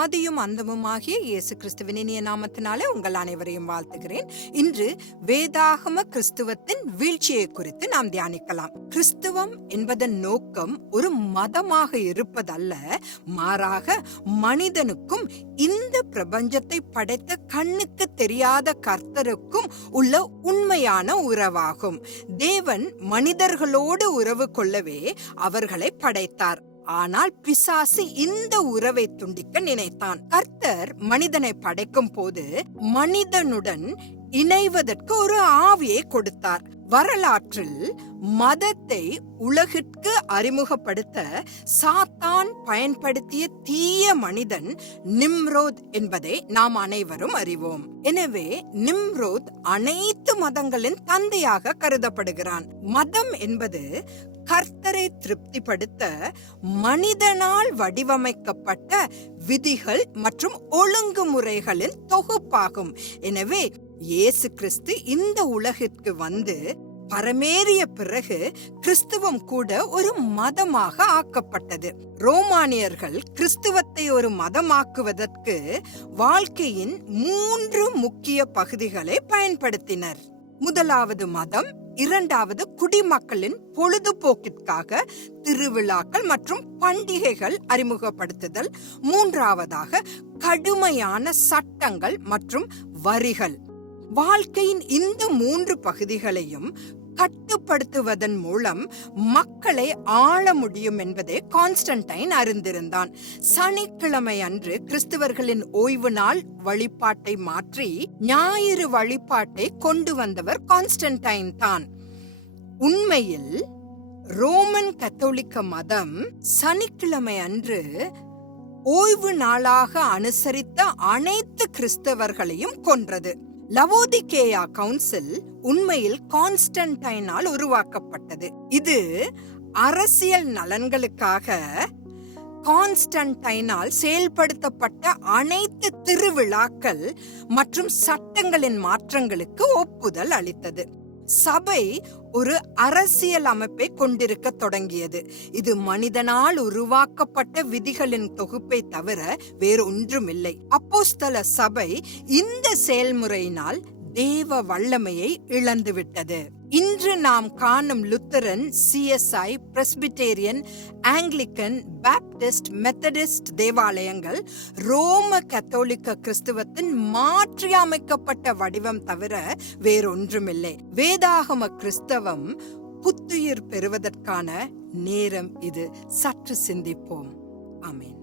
ஆதியும் அந்தமுமாகிய இயேசு கிறிஸ்துவின் இனிய நாமத்தினாலே உங்கள் அனைவரையும் வாழ்த்துகிறேன். இன்று வேதாகம கிறிஸ்துவத்தின் வீழ்ச்சியை குறித்து நாம் தியானிக்கலாம். கிறிஸ்துவம் என்பதன் நோக்கம் ஒரு மதமாக இருப்பதல்ல மாறாக மனிதனுக்கும் இந்த பிரபஞ்சத்தை படைத்த கண்ணுக்கு தெரியாத கர்த்தருக்கும் உள்ள உண்மையான உறவாகும். தேவன் மனிதர்களோடு உறவு கொள்ளவே அவர்களை படைத்தார். ஆனால் பிசாசு இந்த உறவை துண்டிக்க நினைத்தான். கர்த்தர் மனிதனை படைக்கும் போது மனிதனுடன் இணைவதற்கு ஒரு ஆவியை கொடுத்தார். வரலாற்றில் மதத்தை உலகிற்கு அறிமுகப்படுத்த சாத்தான் பயன்படுத்திய தீய மனிதன் நிம்ரோத் என்பதை நாம் அனைவரும் அறிவோம். எனவே நிம்ரோத் அனைத்து மதங்களின் தந்தையாக கருதப்படுகிறான். மதம் என்பது கர்த்தரை திருப்திப்படுத்த மனிதனால் வடிவமைக்கப்பட்ட விதிகள் மற்றும் ஒழுங்குமுறைகளின் தொகுப்பாகும். எனவே இயேசு கிறிஸ்து இந்த உலகிற்கு வந்து பரமேறிய பிறகு கிறிஸ்துவம் கூட ஒரு மதமாக ஆக்கப்பட்டது. ரோமானியர்கள் கிறிஸ்துவத்தை ஒரு மதமாக்குவதற்கு வாழ்க்கையின் மூன்று முக்கிய பகுதிகளை பயன்படுத்தினர். முதலாவது மதம் இரண்டாவது குடிமக்களின் பொழுதுபோக்கிற்காக திருவிழாக்கள் மற்றும் பண்டிகைகள் அறிமுகப்படுத்துதல். மூன்றாவதாக கடுமையான சட்டங்கள் மற்றும் வரிகள். வாழ்க்கையின் இந்த மூன்று பகுதிகளையும் கட்டுப்படுத்துவதன் மூலம் மக்களை ஆள முடியும் என்பதை கான்ஸ்டன்டைன் அறிந்திருந்தான். சனிக்கிழமை அன்று கிறிஸ்தவர்களின் ஓய்வு நாள் வழிபாட்டை மாற்றி ஞாயிறு வழிபாட்டை கொண்டு வந்தவர் கான்ஸ்டன்டைன் தான். உண்மையில் ரோமன் கத்தோலிக்க மதம் சனிக்கிழமை அன்று ஓய்வு நாளாக அனுசரித்த அனைத்து கிறிஸ்தவர்களையும் கொன்றது. லவோதிகேயா கவுன்சில் உண்மையில் கான்ஸ்டன்டைனால் உருவாக்கப்பட்டது. இது அரசியல் நலன்களுக்காக கான்ஸ்டன்டைனால் செயல்படுத்தப்பட்ட அனைத்து திருவிழாக்கள் மற்றும் சட்டங்களின் மாற்றங்களுக்கு ஒப்புதல் அளித்தது. சபை ஒரு அரசியல் அமைப்பை கொண்டிருக்க தொடங்கியது. இது மனிதனால் உருவாக்கப்பட்ட விதிகளின் தொகுப்பை தவிர வேறு ஒன்றுமில்லை. அப்போஸ்தல சபை இந்த செயல்முறையினால் தேவ வல்லமையை இழந்துவிட்டது. இன்று நாம் காணும் Lutheran CSI Presbyterian Anglican Baptist Methodist தேவாலயங்கள் ரோம கத்தோலிக்க கிறிஸ்துவத்தின் மாற்றியமைக்கப்பட்ட வடிவம் தவிர வேறொன்றுமில்லை. வேதாகம கிறிஸ்தவம் புத்துயிர் பெறுவதற்கான நேரம் இது. சற்று சிந்திப்போம். ஆமேன்.